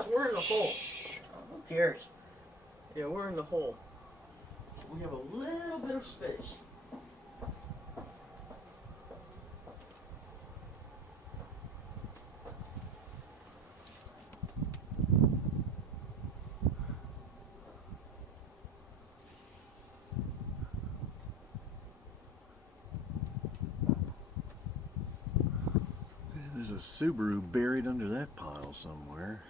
Because we're in the hole. Who cares? Yeah, we're in the hole. We have a little bit of space. There's a Subaru buried under that pile somewhere.